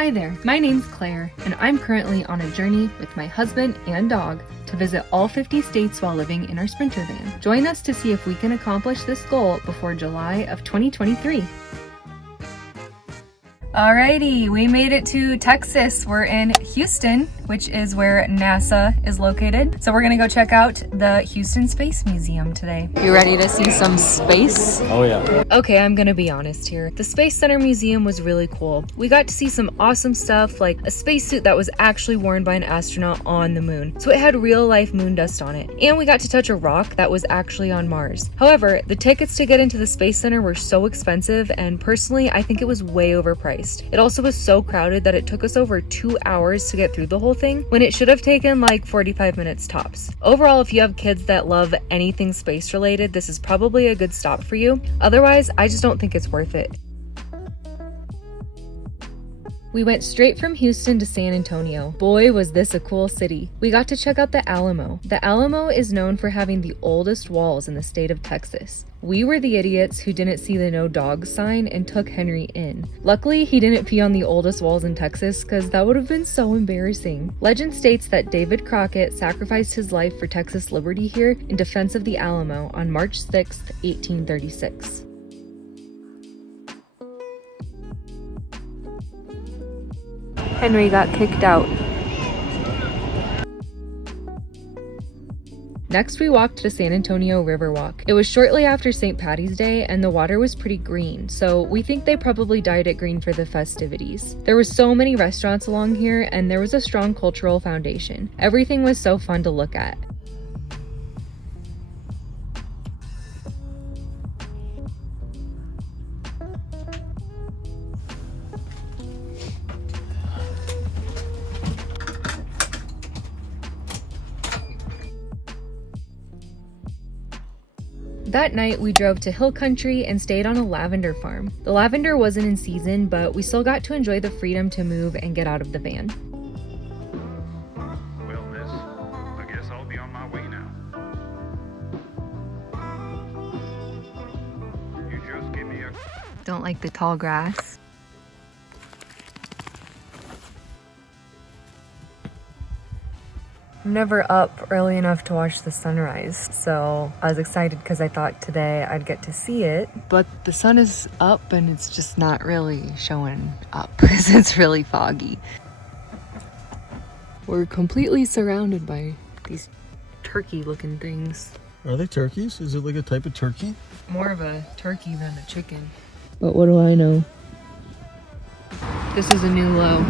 Hi there, my name's Claire, and I'm currently on a journey with my husband and dog to visit all 50 states while living in our Sprinter van. Join us to see if we can accomplish this goal before July of 2023. Alrighty, we made it to Texas. We're in Houston, which is where NASA is located. So we're gonna go check out the Houston Space Museum today. You ready to see some space? Oh yeah. Okay, I'm gonna be honest here. The Space Center Museum was really cool. We got to see some awesome stuff, like a spacesuit that was actually worn by an astronaut on the moon. So it had real life moon dust on it. And we got to touch a rock that was actually on Mars. However, the tickets to get into the Space Center were so expensive, and personally, I think it was way overpriced. It also was so crowded that it took us over 2 hours to get through the whole thing, when it should have taken like 45 minutes tops. Overall, if you have kids that love anything space related, this is probably a good stop for you. Otherwise, I just don't think it's worth it. We went straight from Houston to San Antonio. Boy, was this a cool city. We got to check out the Alamo. The Alamo is known for having the oldest walls in the state of Texas. We were the idiots who didn't see the no dogs sign and took Henry in. Luckily, he didn't pee on the oldest walls in Texas, because that would have been so embarrassing. Legend states that David Crockett sacrificed his life for Texas liberty here in defense of the Alamo on March 6, 1836. Henry got kicked out. Next, we walked to San Antonio RIVERWALK. It was shortly after St. Patty's Day, and the water was pretty green, so we think they probably dyed it green for the festivities. There were so many restaurants along here, and there was a strong cultural foundation. Everything was so fun to look at. That night, we drove to Hill Country and stayed on a lavender farm. The lavender wasn't in season, but we still got to enjoy the freedom to move and get out of the van. Well, miss, I guess I'll be on my way now. You just give me a... Don't like the tall grass. I'm never up early enough to watch the sunrise, so I was excited because I thought today I'd get to see it. But the sun is up and it's just not really showing up because it's really foggy. We're completely surrounded by these turkey-looking things. Are they turkeys? Is it like a type of turkey? More of a turkey than a chicken. But what do I know? This is a new low.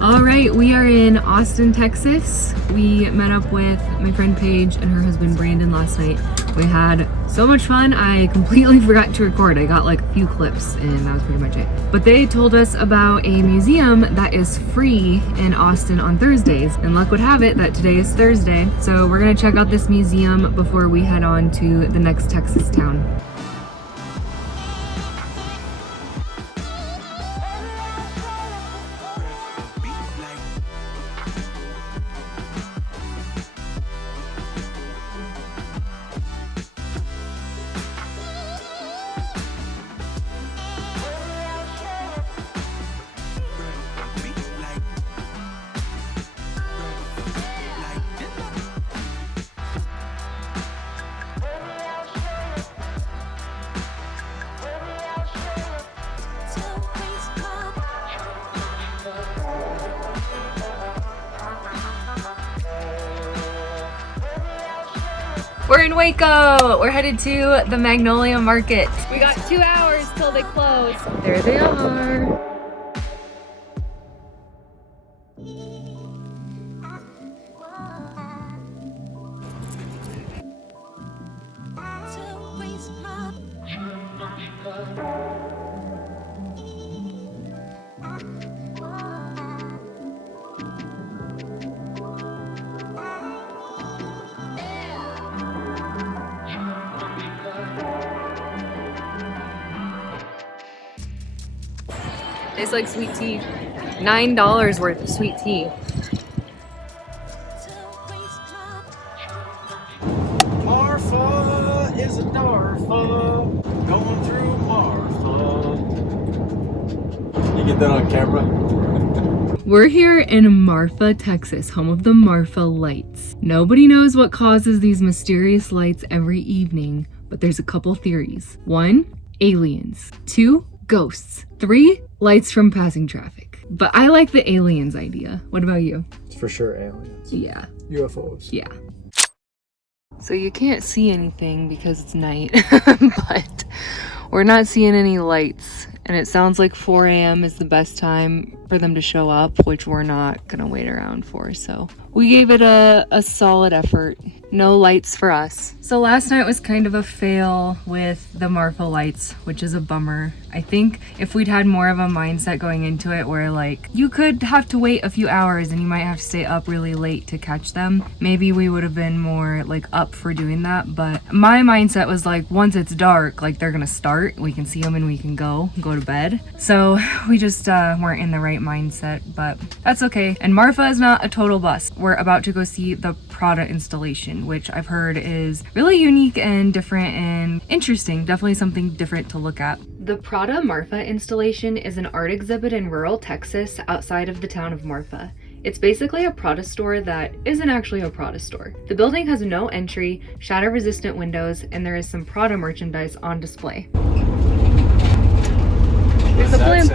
All right, we are in Austin, Texas. We met up with my friend Paige and her husband Brandon last night. We had so much fun, I completely forgot to record. I got like a few clips and that was pretty much it. But they told us about a museum that is free in Austin on Thursdays. And luck would have it that today is Thursday. So we're gonna check out this museum before we head on to the next Texas town. We're in Waco. We're headed to the Magnolia Market. We got 2 hours till they close. There they are. Tastes like sweet tea. $9 worth of sweet tea. MARFA is There's a Marfa going through Marfa. You get that on camera? We're here in Marfa, Texas, home of the Marfa lights. Nobody knows what causes these mysterious lights every evening, but there's a couple theories. 1, aliens. 2, ghosts. 3, lights from passing traffic. But I like the aliens idea. What about you? It's for sure aliens. Yeah. UFOs. Yeah. So you can't see anything because it's night, but we're not seeing any lights. And it sounds like 4 a.m. is the best time for them to show up, which we're not gonna wait around for. So we gave it a solid effort. No lights for us. So last night was kind of a fail with the Marfa lights, which is a bummer. I think if we'd had more of a mindset going into it where like you could have to wait a few hours and you might have to stay up really late to catch them, maybe we would have been more like up for doing that. But my mindset was like, once it's dark, like they're gonna start, we can see them and we can go to bed. So we just weren't in the right mindset, but that's okay. And Marfa is not a total bust. We're about to go see the PRADA installation, which I've heard is really unique and different and interesting. Definitely something different to look at. The PRADA Marfa installation is an art exhibit in rural Texas outside of the town of Marfa. It's basically a PRADA store that isn't actually a PRADA store. The building has no entry, shatter-resistant windows, and there is some PRADA merchandise on display. There's a blimp.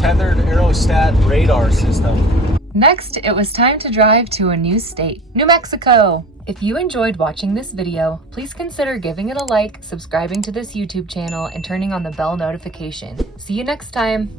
Tethered aerostat radar system. Next, it was time to drive to a new state, New Mexico. If you enjoyed watching this video, please consider giving it a like, subscribing to this YouTube channel, and turning on the bell notification. See you next time.